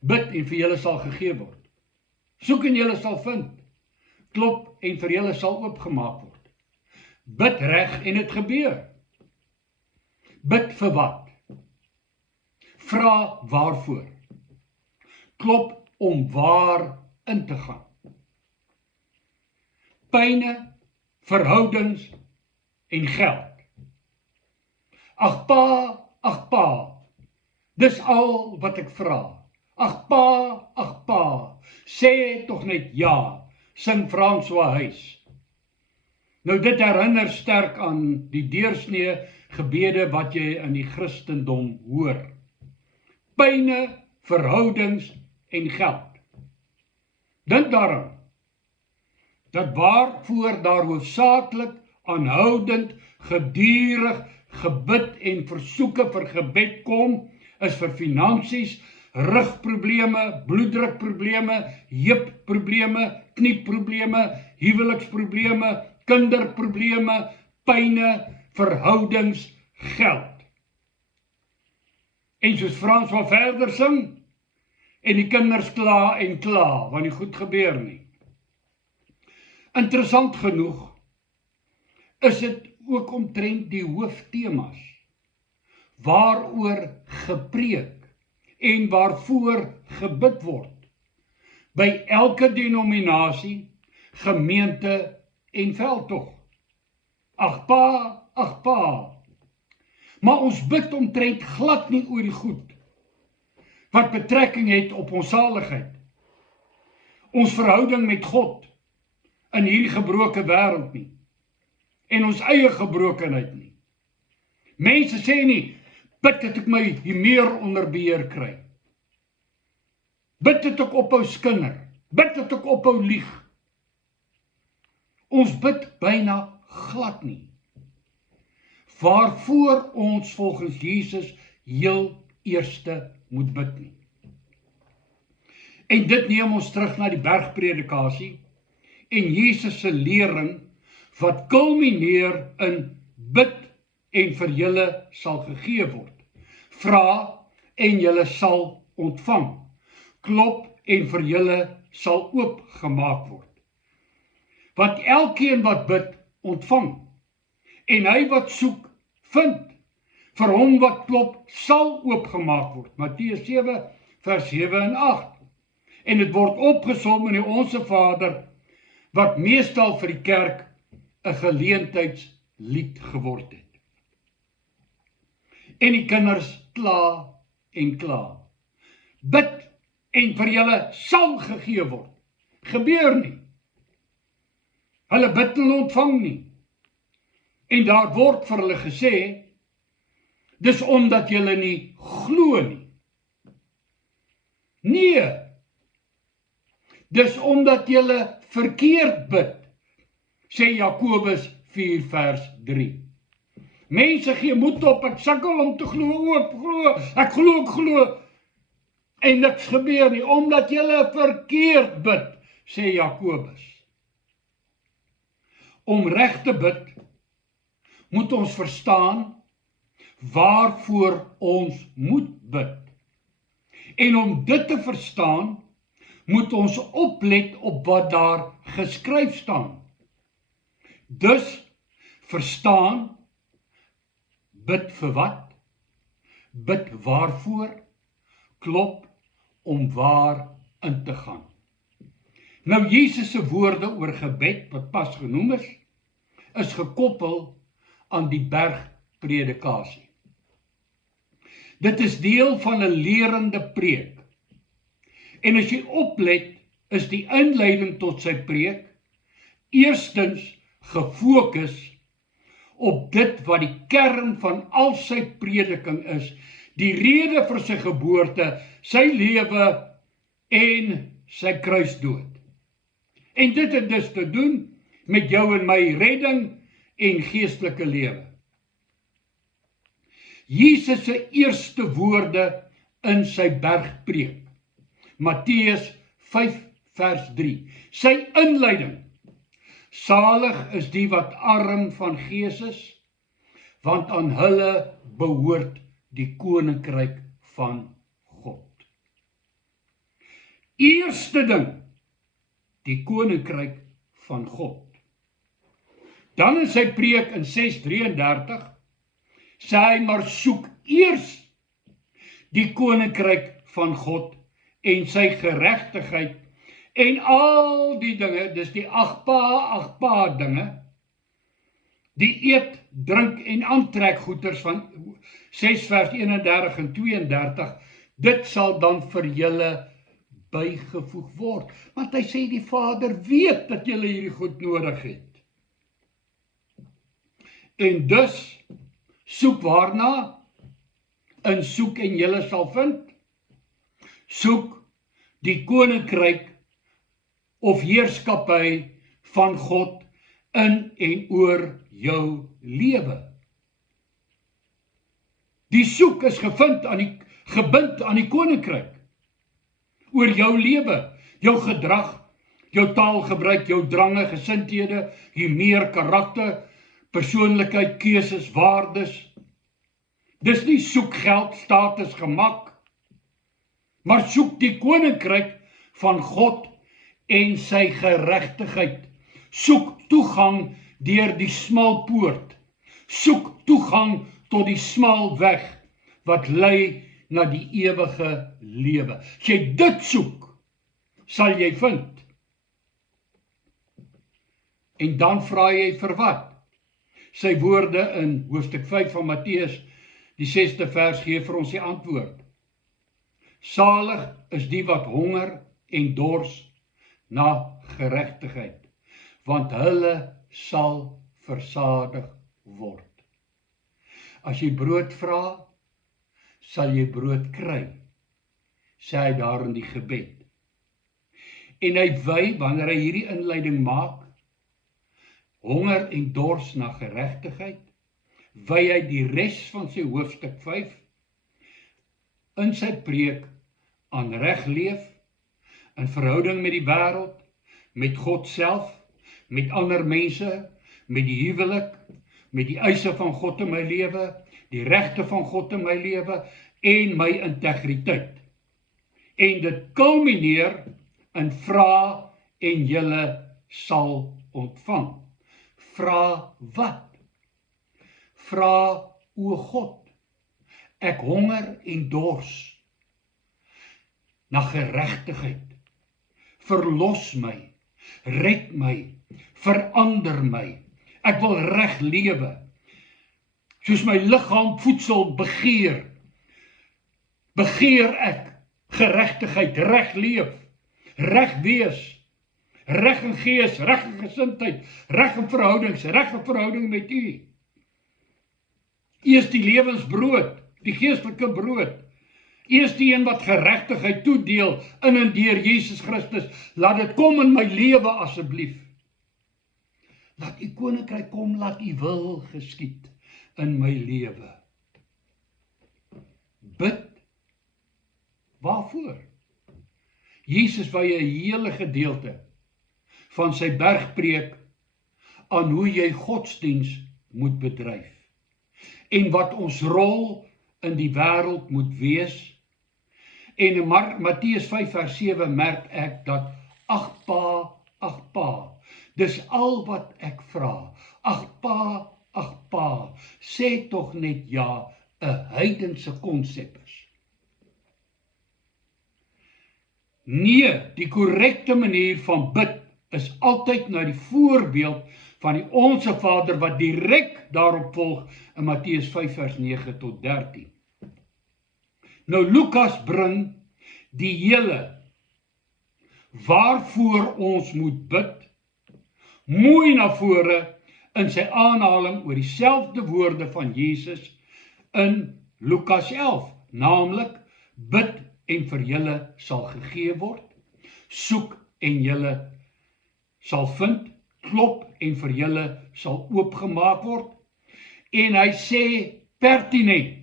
Bid en vir julle sal gegee word. Soek en julle sal vind. Klop en vir julle sal oopgemaak word. Bid reg en dit gebeur. Bid vir wat? Vra waarvoor? Klop om waar in te gaan. Pyne, verhoudings en geld. Ag pa, dis al wat ek vra. Ag pa, sê tog net ja, sing François Huys. Nou dit herinner sterk aan die deursnee gebede wat jy in die Christendom hoor. Pyne, verhoudings en geld. Dink daaraan, dat waarvoor daar hoofsaaklik aanhoudend, gedurig, gebid en versoeke vir gebed kom, is vir finansies, rugprobleme, bloeddrukprobleme, heupprobleme, knieprobleme, huweliksprobleme, kinderprobleme, pyne, verhoudings, geld. En soos François verder sing, en die kinders kla en kla, want nie goed gebeur nie. Interessant genoeg, is dit ook omtrent die hooftemas, waaroor gepreek en waarvoor gebid word, by elke denominasie, gemeente en veldtog. Ag pa, maar ons bid omtrent glad nie oor die goed, wat betrekking het op ons saligheid, ons verhouding met God, in hierdie gebroke wêreld nie, en ons eie gebrokenheid nie. Mense sê nie, bid dat ek my meer onder beheer kry. Bid dat ek ophou skinder, bid dat ek ophou lieg. Ons bid byna glad nie. Waarvoor ons volgens Jesus heel eerste moet bid nie. En dit neem ons terug na die bergpredikasie en Jesus se lering wat kulmineer in bid en vir julle sal gegee word. Vra en julle sal ontvang. Klop en vir julle sal oopgemaak word. Want elkeen wat bid, ontvang. En hy wat soek, vind. Vir hom wat klop, sal oopgemaak word. Matteus 7, vers 7 en 8. En dit word opgesom in die Onse Vader, wat meestal vir die kerk 'n geleentheidslied geword het. En die kinders kla en kla. Bid en vir julle sal gegee word. Gebeur nie. Hulle bid en ontvang nie. En daar word vir hulle gesê, dis omdat julle nie glo nie. Nee, dis omdat julle verkeerd bid, sê Jakobus 4 vers 3. Mense gee moed op, ek sukkel om te glo, ek glo, en niks gebeur nie, omdat julle verkeerd bid, sê Jakobus. Om reg te bid, moet ons verstaan waarvoor ons moet bid. En om dit te verstaan, moet ons oplet op wat daar geskryf staan. Dus verstaan, bid vir wat, bid waarvoor, klop om waar in te gaan. Nou Jesus se woorde oor gebed, wat pas genoem is gekoppel aan die bergpredikasie. Dit is deel van 'n lerende preek. En as jy oplet, is die inleiding tot sy preek eerstens gefokus op dit wat die kern van al sy prediking is, die rede vir sy geboorte, sy lewe en sy kruisdood. En dit het dus te doen met jou en my redding en geestelike lewe. Jesus se eerste woorde in sy bergpreek, Matteus 5 vers 3, sy inleiding, salig is die wat arm van gees is, want aan hulle behoort die koninkryk van God. Eerste ding, die koninkryk van God. Dan in sy preek in 6:33, sê hy, maar soek eers die koninkryk van God en sy geregtigheid en al die dinge, dis die agpa dinge, die eet, drink en aantrek goeders van 6 vers 31 en 32, dit sal dan vir julle bygevoeg word. Want hy sê die Vader weet dat julle hierdie goed nodig het. En dus, soek waarna? In soek en julle sal vind. Soek die koninkryk of heerskappy van God in en oor jou lewe. Die soek is gebind aan die koninkryk. Oor jou lewe, jou gedrag, jou taalgebruik, jou drange, gesindhede, humeur, karakter, persoonlikheid, keuses, waardes. Dis nie soek geld, status, gemak, maar soek die koninkryk van God en sy geregtigheid. Soek toegang deur die smal poort. Soek toegang tot die smal weg wat lei na die ewige lewe. As jy dit soek, sal jy vind. En dan vra jy vir wat? Sy woorde in hoofstuk 5 van Matteus, die 6de vers gee vir ons die antwoord. Salig is die wat honger en dors na geregtigheid, want hulle sal versadig word. As jy brood vra, sal jy brood kry, sê hy daar in die gebed. En hy wy, wanneer hy hierdie inleiding maak, honger en dors na geregtigheid, wy hy die res van sy hoofstuk 5 in sy preek aan reg leef, in verhouding met die wêreld, met God self, met ander mense, met die huwelik, met die eise van God in my lewe, die regte van God in my lewe en my integriteit. En dit kulmineer in vra en julle sal ontvang. Vra wat? Vra, o God, ek honger en dors na geregtigheid. Verlos my, red my, verander my. Ek wil reg lewe. Soos my liggaam voedsel begeer, begeer ek geregtigheid, reg leef, reg wees, reg in gees, reg in gesindheid, reg in verhoudings, reg in verhouding met U. U is die lewensbrood, die geestelike brood. U is die een wat geregtigheid toedeel in en deur Jesus Christus. Laat dit kom in my lewe asseblief. Laat U koninkryk kom, laat U wil geskied in my lewe. Bid. Waarvoor? Jesus wy 'n hele gedeelte van sy bergpreek aan hoe jy godsdiens moet bedryf en wat ons rol in die wêreld moet wees. En in Matteus 5 vers 7 merk ek dat ag pa, dis al wat ek vra. Ag pa, sê tog net ja, 'n heidense konsep is. Nee, die korrekte manier van bid is altyd na die voorbeeld van die Onse Vader wat direk daarop volg in Matteus 5 vers 9 tot 13. Nou Lukas bring die hele waarvoor ons moet bid mooi na vore in sy aanhaling oor dieselfde woorde van Jesus in Lukas 11, naamlik bid en vir julle sal gegee word, soek en julle sal vind, klop en vir julle sal oopgemaak word. En hy sê pertinent.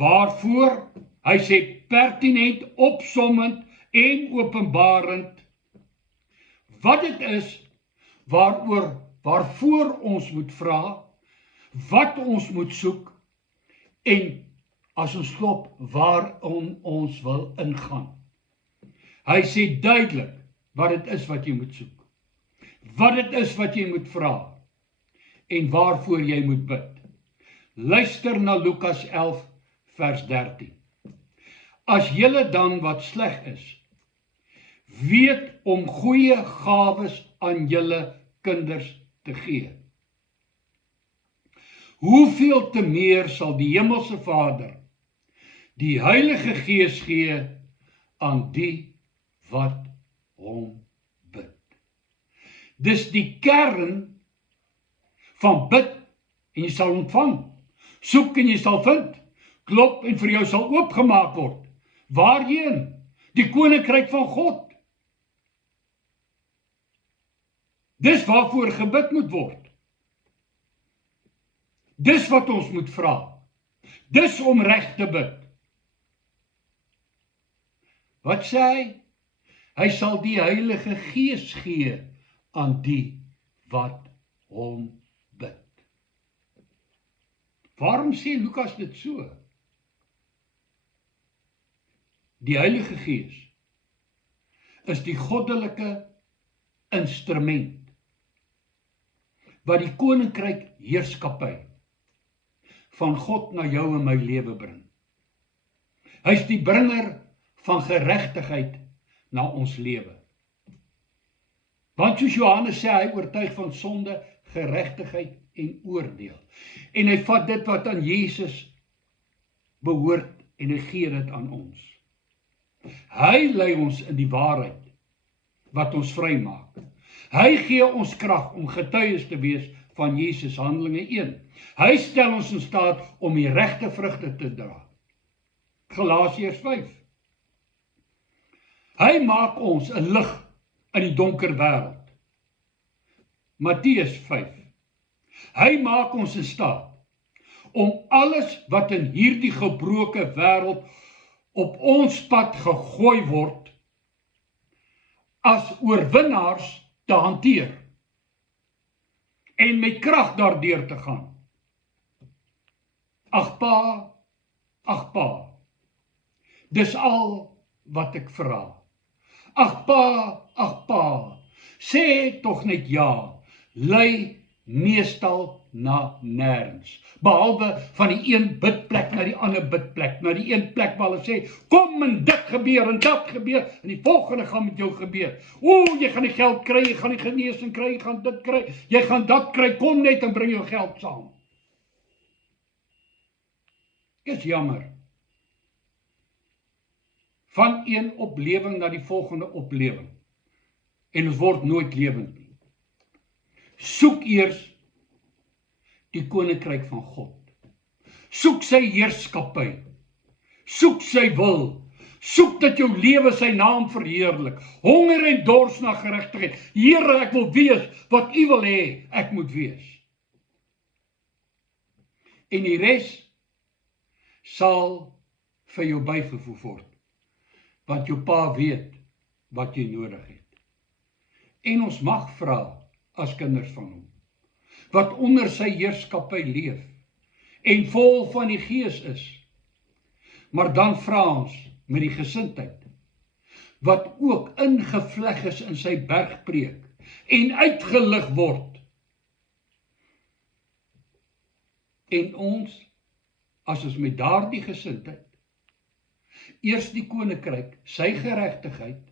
Waarvoor? Hy sê pertinent, opsommend en openbarend wat dit is waarvoor ons moet vra, wat ons moet soek en as ons klop waarin ons wil ingaan. Hy sê duidelik wat dit is wat jy moet soek. Wat dit is wat jy moet vra. En waarvoor jy moet bid. Luister na Lukas 11 vers 13. As julle dan wat sleg is, weet om goeie gawes aan julle kinders te gee. Hoeveel te meer sal die Hemelse Vader die Heilige Gees gee aan die wat hom bid. Dis die kern van bid en jy sal ontvang. Soek en jy sal vind. Klop en vir jou sal oopgemaak word. Waarheen? Die koninkryk van God. Dis waarvoor gebid moet word. Dis wat ons moet vra. Dis om reg te bid. Wat sê hy? Hy sal die Heilige Gees gee aan die wat hom bid. Waarom sê Lukas dit so? Die Heilige Gees is die goddelike instrument wat die koninkryk heerskappy van God na jou en my lewe bring. Hy is die bringer van geregtigheid na ons lewe. Want soos Johannes sê, hy oortuig van sonde, geregtigheid en oordeel. En hy vat dit wat aan Jesus behoort en hy gee dit aan ons. Hy lei ons in die waarheid wat ons vrymaak. Hy gee ons krag om getuies te wees van Jesus, Handelinge 1. Hy stel ons in staat om die regte vrugte te dra. Galasiërs 5. Hy maak ons 'n lig in die donker wêreld. Matteus 5. Hy maak ons in staat om alles wat in hierdie gebroke wêreld op ons pad gegooi word, as oorwinnaars te hanteer en met krag daardeur te gaan. Ag pa, dis al wat ek vra. Ag pa, sê tog net ja, lei meestal na nêrens, behalwe van die een bidplek na die ander bidplek, na die een plek waar hulle sê, kom en dit gebeur en dat gebeur, en die volgende gaan met jou gebeur. Jy gaan die geld kry, jy gaan die genesing kry, jy gaan dit kry, jy gaan dat kry, kom net en bring jou geld saam. Dis jammer. Van een oplewing na die volgende oplewing. En ons word nooit lewend nie. Soek eers die koninkryk van God. Soek sy heerskappy. Soek sy wil. Soek dat jou lewe sy naam verheerlik. Honger en dors na geregtigheid. Here, ek wil wees wat U wil hê ek moet wees. En die res sal vir jou bygevoeg word. Want jou pa weet wat jy nodig het. En ons mag vra as kinders van hom, wat onder sy heerskappy leef, en vol van die Gees is. Maar dan vra ons met die gesindheid, wat ook ingevleg is in sy bergpreek, en uitgelig word. En ons, as ons met daardie gesindheid, eers die koninkryk, sy geregtigheid,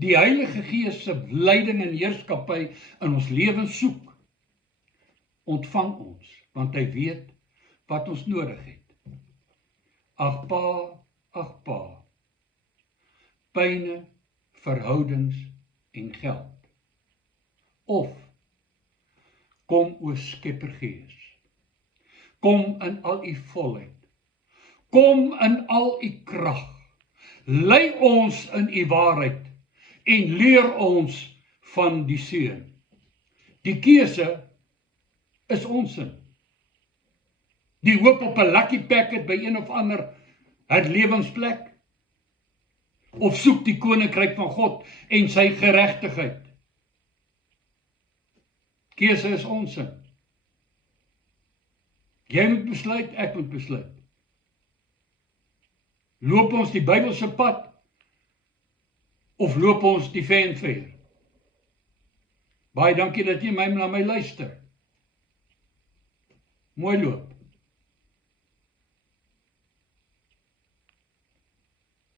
die Heilige Gees se leiding en heerskappy in ons lewens soek, ontvang ons, want hy weet wat ons nodig het. Ag pa, pyne, verhoudings en geld. Of, kom o Skeppergees, kom in al U volheid, kom in al U krag, lei ons in U waarheid, en leer ons van die Seun. Die keuse is ons sin. Die hoop op 'n lucky packet by een of ander herlewingsplek, of soek die koninkryk van God en sy geregtigheid. Keuse is ons sin. Jy moet besluit, ek moet besluit. Loop ons die Bybelse pad, Of loop ons die fanfare? Baie dankie dat jy na my luister. Mooi loop.